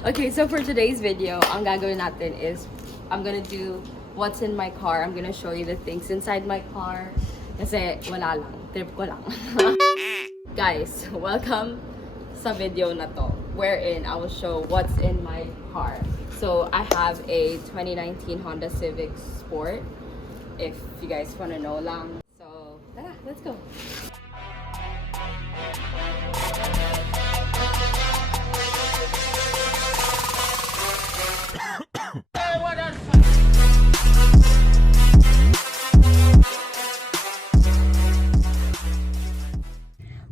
Okay, so for today's video, ang gagawin natin is I'm gonna do what's in my car. I'm gonna show you the things inside my car. Kasi wala lang, trip ko lang. Guys, welcome sa video na to, wherein I will show what's in my car. So I have a 2019 Honda Civic Sport, if you guys wanna know lang. So, tara, let's go.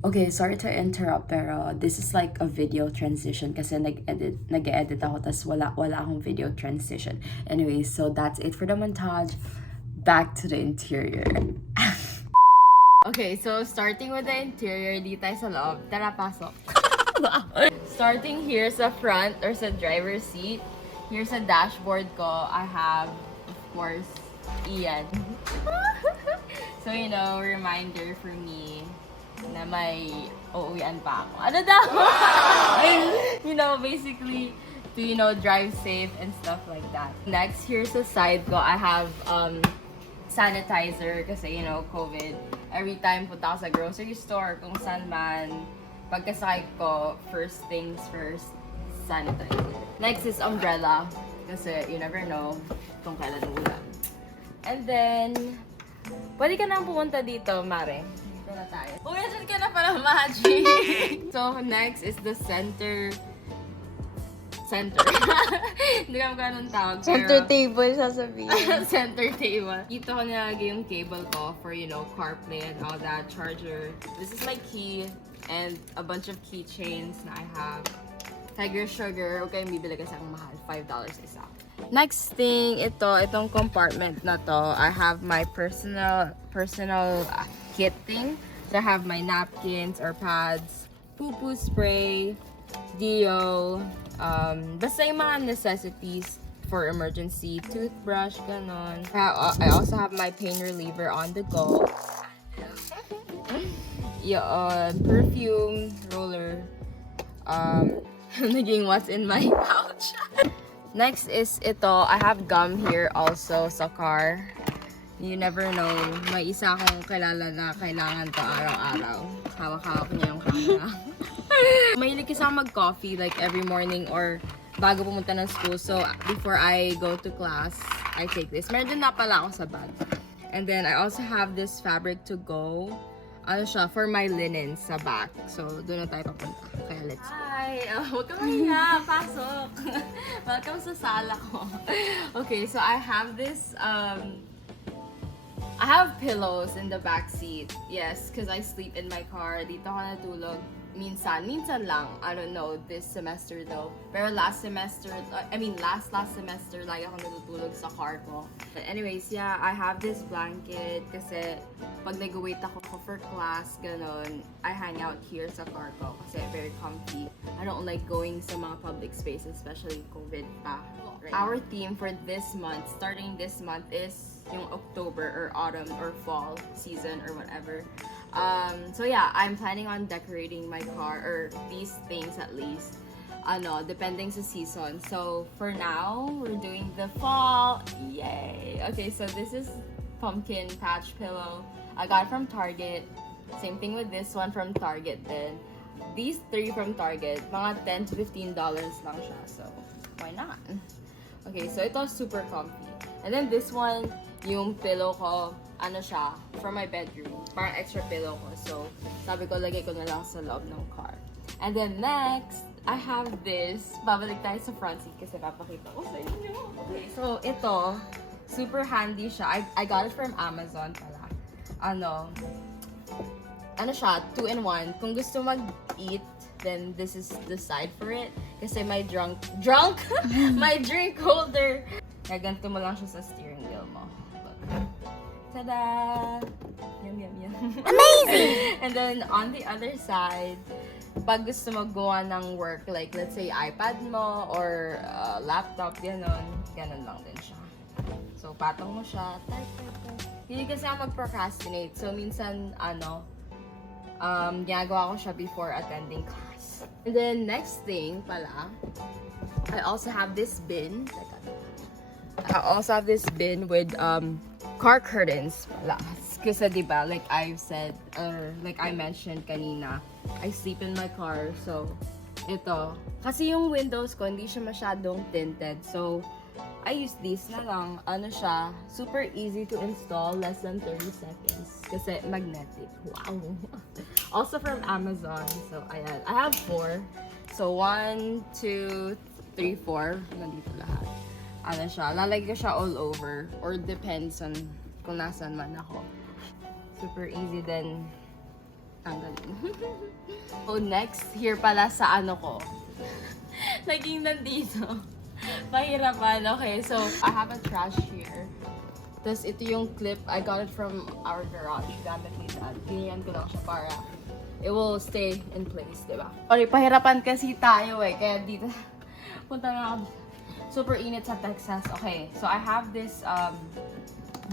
Okay, sorry to interrupt, pero this is like a video transition kasi nag-edit ako tas wala akong video transition. Anyway, so that's it for the montage. Back to the interior. Okay, so starting with the interior, di tayo sa loob. Tara, pasok. Starting here sa front or sa driver's seat, here sa dashboard ko, I have, of course, Ian. So, you know, reminder for me na may uuwian pa ako. Ano daw? You know, basically, to, you know, drive safe and stuff like that. Next, here's the side ko. I have sanitizer kasi, you know, COVID. Every time punta ako sa grocery store, kung saan man, pagkasakay ko, first things first, sanitizer. Next is umbrella kasi you never know kung kailan ulan. And then, pwede ka nang pumunta dito, Mare. Dito na tayo. Uy, dyan ka na pala, Magic! So, next is the center. Hindi ko alam anong tawag. Center table, sasabihin. Center table. Dito ko nilagay yung cable ko for, you know, CarPlay and all that, charger. This is my key and a bunch of keychains na I have. Tiger Sugar, huwag kayong bibili kasi ang mahal. $5 isa. Next thing, itong compartment na to, I have my personal kit thing. So I have my napkins or pads, poo-poo spray, deo, basta yung mga necessities for emergency, toothbrush, ganon. I also have my pain reliever on the go. Perfume, roller, naging what's in my pouch. Next is ito, I have gum here also sa car. You never know, may isa akong kilala na kailangan to araw-araw. Hawak-hawak niya yung camera. Mahilig kasi ako mag-coffee like every morning or bago pumunta ng school. So, before I go to class, I take this. Meron din na pala ako sa bag. And then, I also have this fabric to go. Ano siya, for my linen sa back. So, doon na tayo papunta. Kaya let's go. Hi! Huwag ka mahiya. Pasok! Welcome sa sala ko. Okay, so I have this, I have pillows in the back seat. Yes, because I sleep in my car. Dito ako natulog. Minsan lang. I don't know, this semester though. Pero last semester, last semester, lagi ako natutulog sa car ko. But anyways, yeah, I have this blanket kasi pag nag-wait ako for class, ganon, I hang out here sa car ko kasi very comfy. I don't like going sa mga public spaces, especially COVID pa. Right. Our theme for this month, starting this month, is yung October or autumn or fall season or whatever. So yeah, I'm planning on decorating my car, or these things at least, depending sa season. So for now, we're doing the fall. Yay! Okay, so this is pumpkin patch pillow. I got it from Target. Same thing with this one from Target then. These three from Target, mga $10 to $15 lang siya. So why not? Okay, so ito super comfy. And then this one, yung pillow ko, ano siya, for my bedroom. Parang extra pillow ko. So, sabi ko, lagay ko na lang sa loob ng car. And then next, I have this. Babalik tayo sa front seat kasi papakita ko sa inyo. Okay, so ito, super handy siya. I got it from Amazon pala. Ano siya, 2-in-1. Kung gusto mag-eat, then this is the side for it. Kasi may my drink holder. Kaya ganito mo lang siya sa steering wheel mo. Tada! Yum, yum, yum. Amazing! And then, on the other side, pag gusto mo gawa ng work, like, let's say, iPad mo, or laptop, ganon lang din siya. So, patong mo siya. Hindi kasi ako mag-procrastinate. So, minsan, Ginagawa ko siya before attending class. And then, next thing pala, I also have this bin. With car curtains pala. Kasi diba, like I've said, or like I mentioned kanina, I sleep in my car. So, ito. Kasi yung windows ko, hindi siya masyadong tinted. So, I use these na lang. Ano siya, super easy to install, less than 30 seconds. Kasi magnetic. Wow! Also from Amazon. So, ayan. I have 4. So, 1, 2, 3, 4. Nandito lahat. Ano siya, lalagay ko siya all over. Or depends on kung nasan man ako. Super easy then tanggalin. So, next, here pala sa ano ko. Naging nandito. Pahirapan. Okay, so I have a trash here. Tapos ito yung clip. I got it from our garage. Gamit ni Dad. Ganyan ko lang siya para it will stay in place, diba? Sorry, pahirapan kasi tayo eh. Kaya dito, punta na ako. Super init sa Texas. Okay, so I have this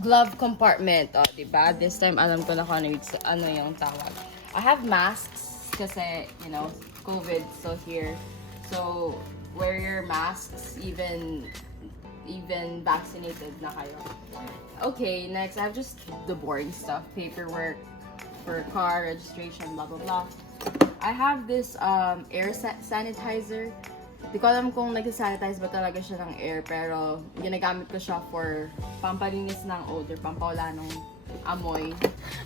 glove compartment. Oh, diba? This time, alam ko na kung ano yung tawag. I have masks kasi, you know, COVID still here. So, wear your masks even vaccinated na kayo. Okay, next, I have just the boring stuff. Paperwork for car registration, blah, blah, blah. I have this air sanitizer. Di ko alam kung nag-sanitize ba talaga siya ng air, pero ginagamit ko siya for pampalinis ng odor, pampawala ng amoy.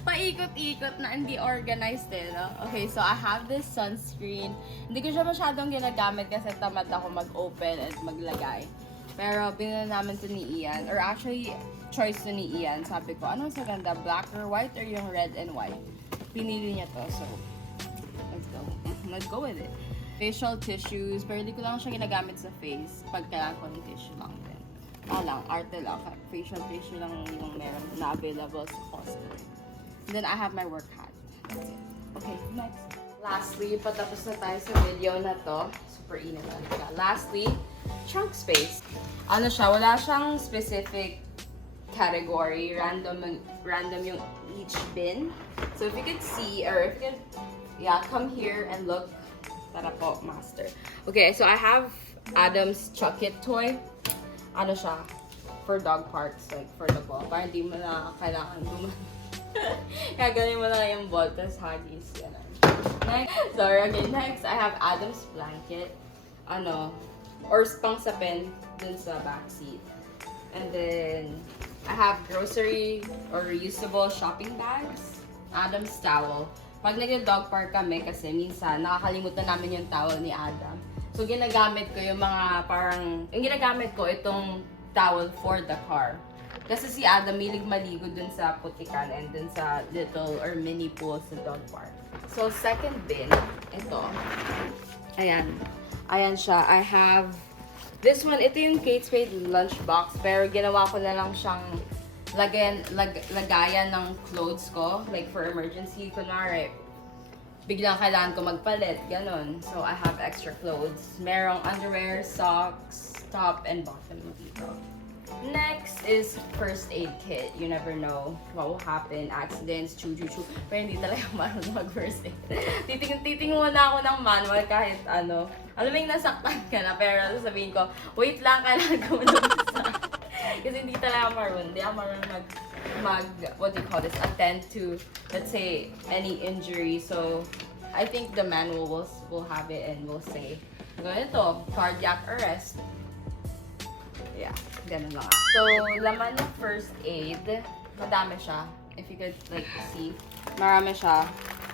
Paikot-ikot na hindi organized eh, no? Okay, so I have this sunscreen. Hindi ko siya masyadong ginagamit kasi tamad ako mag-open at maglagay. Pero binili namin to ni Ian, or actually, choice to ni Ian. Sabi ko, ano sa ganda? Black or white or yung red and white? Pinili niya to, so let's go. Let's go with it. Facial tissues, pero hindi ko lang siya ginagamit sa face. Pag kailangan ko ng tissue lang din. Arte lang. Facial tissue lang yung meron na available sa Costco. And then I have my work hat. That's it. Okay, next. Lastly, patapos na tayo sa video na to. Super init talaga. Lastly, trunk space. Ano siya, wala siyang specific category. Random yung each bin. So if you could see, or if you can, yeah, come here and look. Tara po, master. Okay, so I have Adam's Chuck It toy. Ano siya? For dog parks, like for the ball. Para hindi mo na kailangan Gagawin mo lang yung ball, tas huggies. Next, I have Adam's blanket. Or pang sapin dun sa backseat. And then, I have grocery or reusable shopping bags. Adam's towel. Pag nag-dog park kami, kasi minsan nakakalimutan namin yung towel ni Adam. So, ginagamit ko yung ginagamit ko itong towel for the car. Kasi si Adam, milig maligo dun sa putikan and dun sa little or mini pool sa dog park. So, second bin, ito. Ayan. Ayan siya. I have this one. Ito yung Kate Spade lunchbox, pero ginawa ko na lang siyang lagayan ng clothes ko, like for emergency, kunwari biglang kailangan ko magpalit, ganon. So I have extra clothes. Merong underwear, socks, top, and bottom dito. Next is first aid kit. You never know what will happen. Accidents, chu-chu-chu. Pero hindi talaga marunong mag-first aid. Titingin muna ako ng manual kahit ano. Alam mo yung nasaktan ka na, pero sasabihin ko, wait lang, kailangan ko mag-isa. Kasi hindi talaga marunong. Hindi ako marunong attend to, let's say, any injury. So, I think the manual will have it and will say, ganito, cardiac arrest. Yeah, ganun lang. So, laman ng first aid, madami siya. If you could, like, see. Marami siya.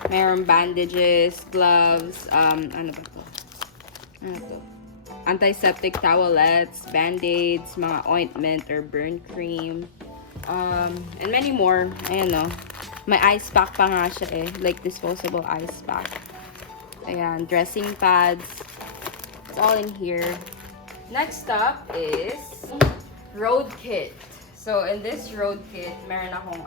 Mayroong bandages, gloves, ano ba to? Ano to? Antiseptic towelettes, band-aids, mga ointment or burn cream, and many more. Ayan, no? May ice pack pa nga siya eh. Like disposable ice pack. Ayan, dressing pads. It's all in here. Next up is road kit. So, in this road kit, meron akong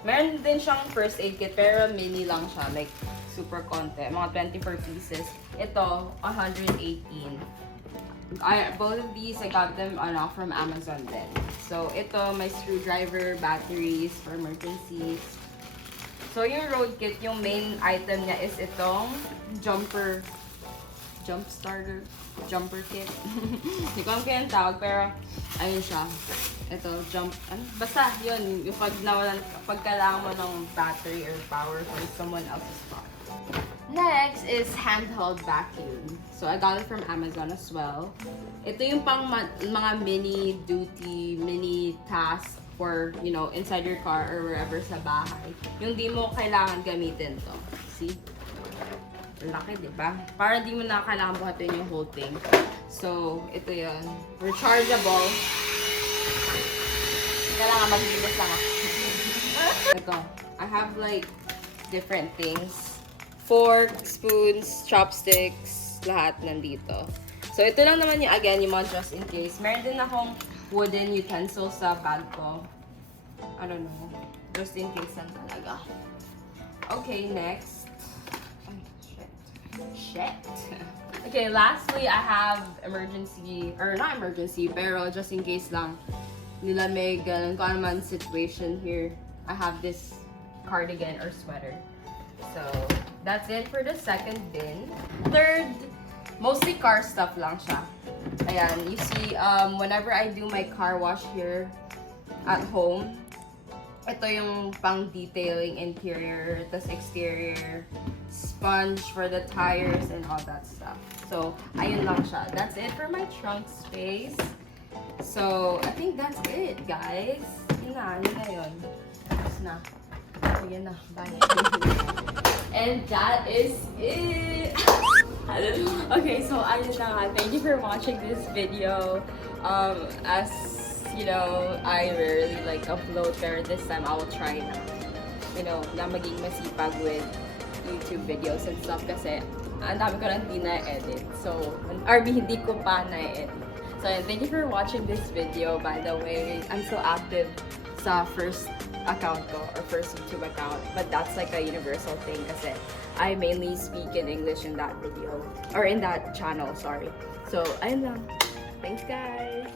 meron din siyang first aid kit, pero mini lang siya. Like, super konti. Mga 24 pieces. Ito, 118. Both of these, I got them from Amazon then. So, ito, may screwdriver, batteries for emergencies. So, yung road kit, yung main item niya is itong jump kit. Hindi ko alam kaya yung tawag, pero ayun siya. Ito, basta yun, yung pag kailangan mo ng battery or power for someone else's car. Next is Handheld Vacuum. So, I got it from Amazon as well. Ito yung pang mga mini duty, mini task for, you know, inside your car or wherever sa bahay. Yung di mo kailangan gamitin to. See? Laki, di ba? Para di mo na kailangan buhatin yung whole thing. So, ito yun. Rechargeable. Kailangan maglinis lang ako. Ito. I have like different things. Fork, spoons, chopsticks, lahat nandito. So, ito lang naman yung, again, yung mga just in case. Meron din akong wooden utensils sa bag ko. I don't know. Just in case lang talaga. Okay, next. Ay, shit. Okay, lastly, I have emergency, or not emergency, pero just in case lang nilamig, ganun, kung ano man situation here, I have this cardigan or sweater. So, that's it for the second bin. Third, mostly car stuff lang siya. Ayan, you see, whenever I do my car wash here at home, ito yung pang detailing interior, tas exterior, sponge for the tires and all that stuff. So, ayun lang siya. That's it for my trunk space. So, I think that's it, guys. Yun na yun. Tapos na. So, yun na. Bye. And that is it. Okay, so ayun na nga. Thank you for watching this video. As you know, I rarely like upload, pero this time I will try na, you know, na maging masipag with YouTube videos and stuff kasi ang dami ko lang hindi na-edit. So, or hindi ko pa na-edit. So, thank you for watching this video. By the way, I'm so active sa first account ko or first YouTube account, but that's like a universal thing kasi I mainly speak in English in that video or in that channel, sorry. So, ayun lang. Thanks, guys.